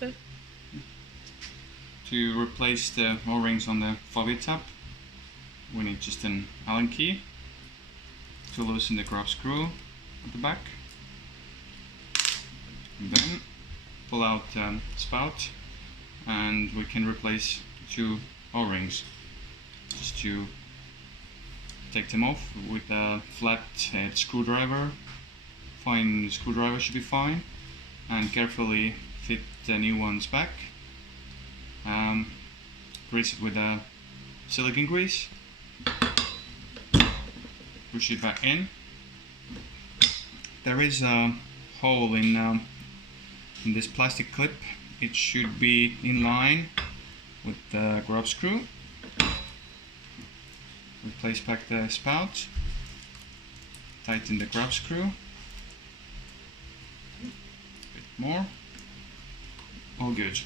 Okay. To replace the O-rings on the fabia tab, we need just an Allen key to loosen the grub screw at the back. And then pull out the spout and we can replace two O-rings. Just to take them off with a flat head screwdriver. Fine screwdriver should be fine, and carefully fit the new ones back. Grease it with a silicone grease. Push it back in. There is a hole in this plastic clip. It should be in line with the grub screw. Replace back the spout. Tighten the grub screw. A bit more. All good.